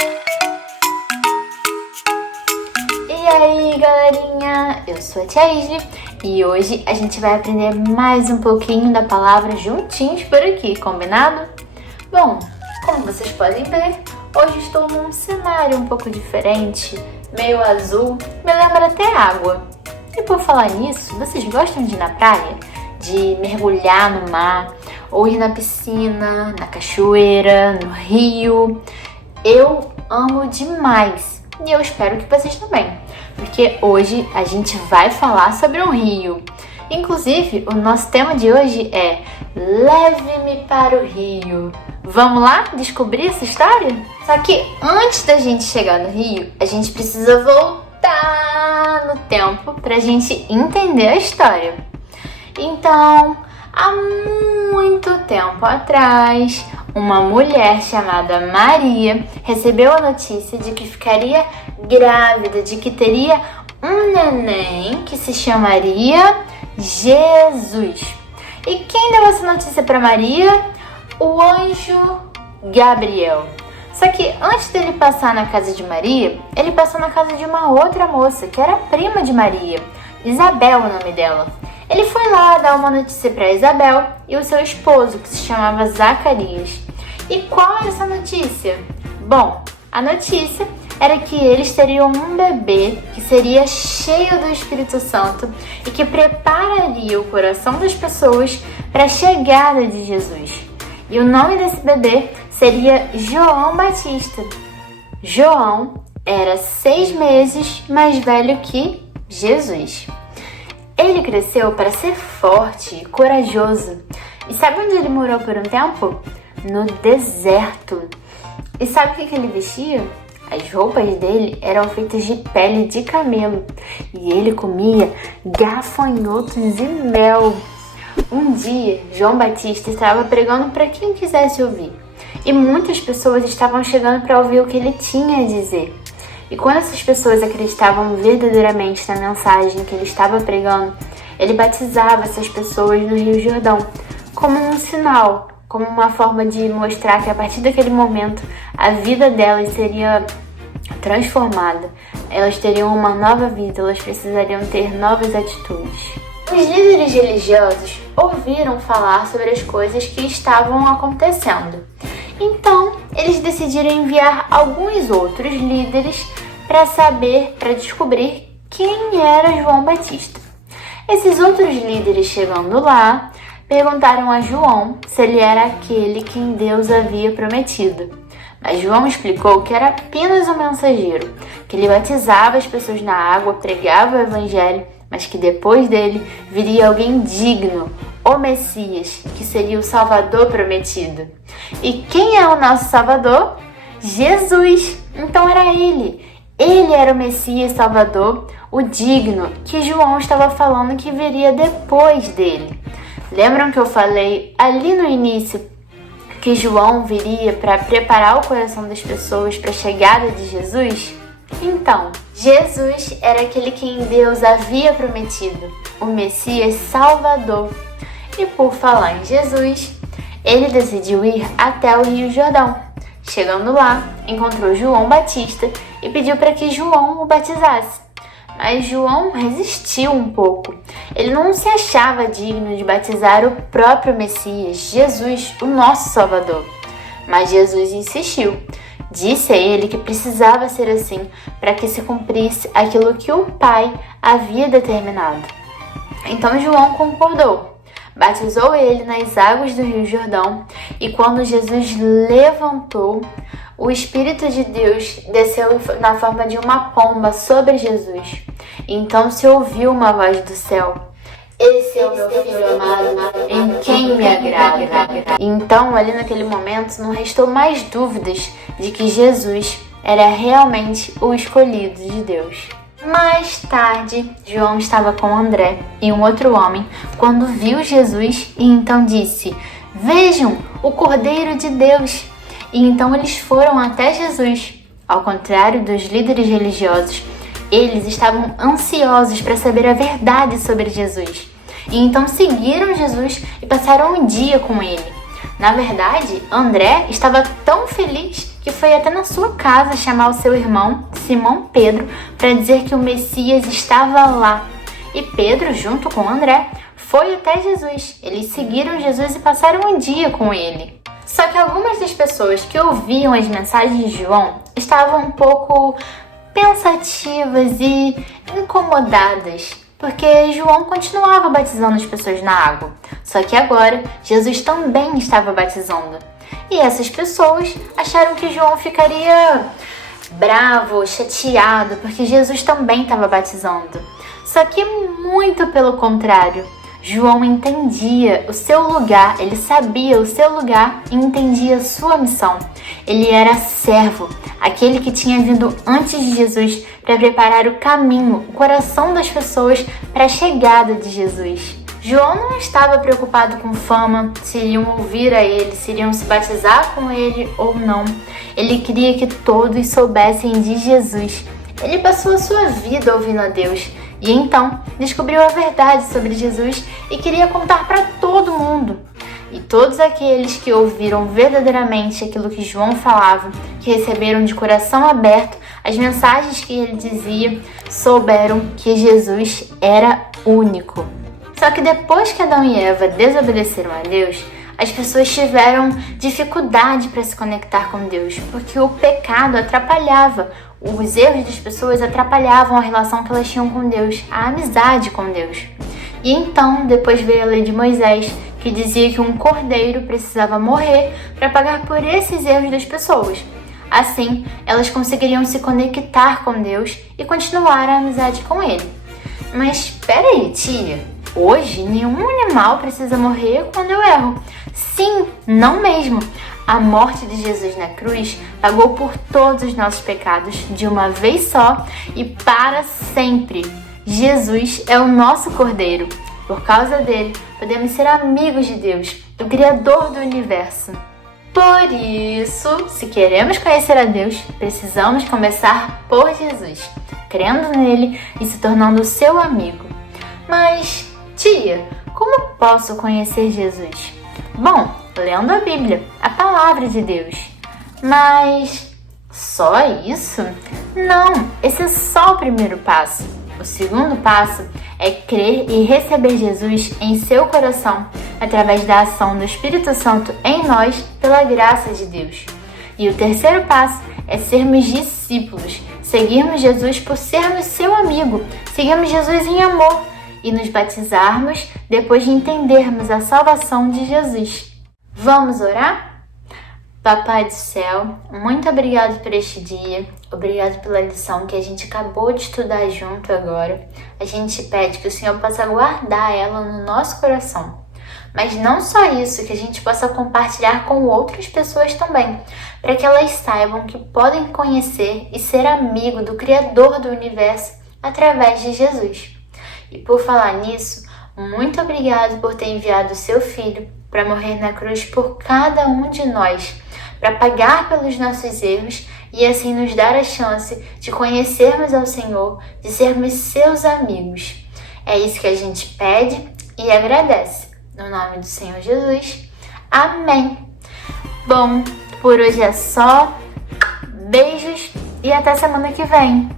E aí, galerinha, eu sou a Tia Isli e hoje a gente vai aprender mais um pouquinho da palavra juntinhos por aqui, combinado? Bom, como vocês podem ver, hoje estou num cenário um pouco diferente, meio azul, me lembra até água. E por falar nisso, vocês gostam de ir na praia? De mergulhar no mar, ou ir na piscina, na cachoeira, no rio? Eu amo demais e eu espero que vocês também, porque hoje a gente vai falar sobre um rio. Inclusive, o nosso tema de hoje é Leve-me para o Rio. Vamos lá descobrir essa história? Só que antes da gente chegar no rio, a gente precisa voltar no tempo para a gente entender a história. Então, há muito tempo atrás, uma mulher chamada Maria recebeu a notícia de que ficaria grávida, de que teria um neném que se chamaria Jesus. E quem deu essa notícia para Maria? O anjo Gabriel. Só que antes dele passar na casa de Maria, ele passou na casa de uma outra moça, que era prima de Maria, Isabel, o nome dela. Ele foi lá dar uma notícia para Isabel e o seu esposo, que se chamava Zacarias. E qual era essa notícia? Bom, a notícia era que eles teriam um bebê que seria cheio do Espírito Santo e que prepararia o coração das pessoas para a chegada de Jesus. E o nome desse bebê seria João Batista. João era 6 meses mais velho que Jesus. Ele cresceu para ser forte e corajoso. E sabe onde ele morou por um tempo? No deserto. E sabe o que ele vestia? As roupas dele eram feitas de pele de camelo. E ele comia gafanhotos e mel. Um dia, João Batista estava pregando para quem quisesse ouvir. E muitas pessoas estavam chegando para ouvir o que ele tinha a dizer. E quando essas pessoas acreditavam verdadeiramente na mensagem que ele estava pregando, ele batizava essas pessoas no Rio Jordão, como um sinal, como uma forma de mostrar que a partir daquele momento a vida delas seria transformada. Elas teriam uma nova vida, elas precisariam ter novas atitudes. Os líderes religiosos ouviram falar sobre as coisas que estavam acontecendo. Então, eles decidiram enviar alguns outros líderes para descobrir quem era João Batista. Esses outros líderes, chegando lá, perguntaram a João se ele era aquele quem Deus havia prometido. Mas João explicou que era apenas um mensageiro, que ele batizava as pessoas na água, pregava o evangelho, mas que depois dele viria alguém digno, o Messias, que seria o Salvador prometido. E quem é o nosso Salvador? Jesus! Então era ele. Ele era o Messias Salvador, o digno, que João estava falando que viria depois dele. Lembram que eu falei ali no início que João viria para preparar o coração das pessoas para a chegada de Jesus? Então, Jesus era aquele quem Deus havia prometido, o Messias Salvador. E por falar em Jesus, ele decidiu ir até o Rio Jordão. Chegando lá, encontrou João Batista e pediu para que João o batizasse. Mas João resistiu um pouco. Ele não se achava digno de batizar o próprio Messias, Jesus, o nosso Salvador. Mas Jesus insistiu. Disse a ele que precisava ser assim para que se cumprisse aquilo que o Pai havia determinado. Então João concordou. Batizou ele nas águas do Rio Jordão e quando Jesus levantou, o Espírito de Deus desceu na forma de uma pomba sobre Jesus. Então se ouviu uma voz do céu: "Esse é o meu filho amado, em quem me agrada." Então, ali naquele momento, não restou mais dúvidas de que Jesus era realmente o escolhido de Deus. Mais tarde, João estava com André e um outro homem quando viu Jesus e então disse: "Vejam, o Cordeiro de Deus!" E então eles foram até Jesus. Ao contrário dos líderes religiosos, eles estavam ansiosos para saber a verdade sobre Jesus. E então seguiram Jesus e passaram um dia com ele. Na verdade, André estava tão feliz que que foi até na sua casa chamar o seu irmão, Simão Pedro, para dizer que o Messias estava lá. E Pedro, junto com André, foi até Jesus. Eles seguiram Jesus e passaram um dia com ele. Só que algumas das pessoas que ouviam as mensagens de João estavam um pouco pensativas e incomodadas, porque João continuava batizando as pessoas na água. Só que agora Jesus também estava batizando. E essas pessoas acharam que João ficaria bravo, chateado, porque Jesus também estava batizando. Só que muito pelo contrário. João entendia o seu lugar, ele sabia o seu lugar e entendia a sua missão. Ele era servo, aquele que tinha vindo antes de Jesus para preparar o caminho, o coração das pessoas para a chegada de Jesus. João não estava preocupado com fama, se iriam ouvir a ele, se iriam se batizar com ele ou não. Ele queria que todos soubessem de Jesus. Ele passou a sua vida ouvindo a Deus. E então descobriu a verdade sobre Jesus e queria contar para todo mundo. E todos aqueles que ouviram verdadeiramente aquilo que João falava, que receberam de coração aberto as mensagens que ele dizia, souberam que Jesus era único. Só que depois que Adão e Eva desobedeceram a Deus, as pessoas tiveram dificuldade para se conectar com Deus, porque o pecado atrapalhava. Os erros das pessoas atrapalhavam a relação que elas tinham com Deus, a amizade com Deus. E então, depois veio a lei de Moisés, que dizia que um cordeiro precisava morrer para pagar por esses erros das pessoas. Assim, elas conseguiriam se conectar com Deus e continuar a amizade com Ele. Mas espera aí, tia, hoje nenhum animal precisa morrer quando eu erro. Sim, não mesmo. A morte de Jesus na cruz pagou por todos os nossos pecados de uma vez só e para sempre. Jesus é o nosso Cordeiro. Por causa dele, podemos ser amigos de Deus, do Criador do Universo. Por isso, se queremos conhecer a Deus, precisamos começar por Jesus, crendo nele e se tornando seu amigo. Mas, tia, como posso conhecer Jesus? Bom, lendo a Bíblia, a palavra de Deus. Mas só isso? Não, esse é só o primeiro passo. O segundo passo é crer e receber Jesus em seu coração através da ação do Espírito Santo em nós pela graça de Deus. E o terceiro passo é sermos discípulos, seguirmos Jesus por sermos seu amigo, seguirmos Jesus em amor e nos batizarmos depois de entendermos a salvação de Jesus. Vamos orar? Papai do céu, muito obrigado por este dia, obrigado pela lição que a gente acabou de estudar junto agora. A gente pede que o Senhor possa guardar ela no nosso coração. Mas não só isso, que a gente possa compartilhar com outras pessoas também, para que elas saibam que podem conhecer e ser amigo do Criador do Universo através de Jesus. E por falar nisso, muito obrigado por ter enviado o seu Filho para morrer na cruz por cada um de nós, para pagar pelos nossos erros e assim nos dar a chance de conhecermos ao Senhor, de sermos seus amigos. É isso que a gente pede e agradece. No nome do Senhor Jesus. Amém. Bom, por hoje é só. Beijos e até semana que vem.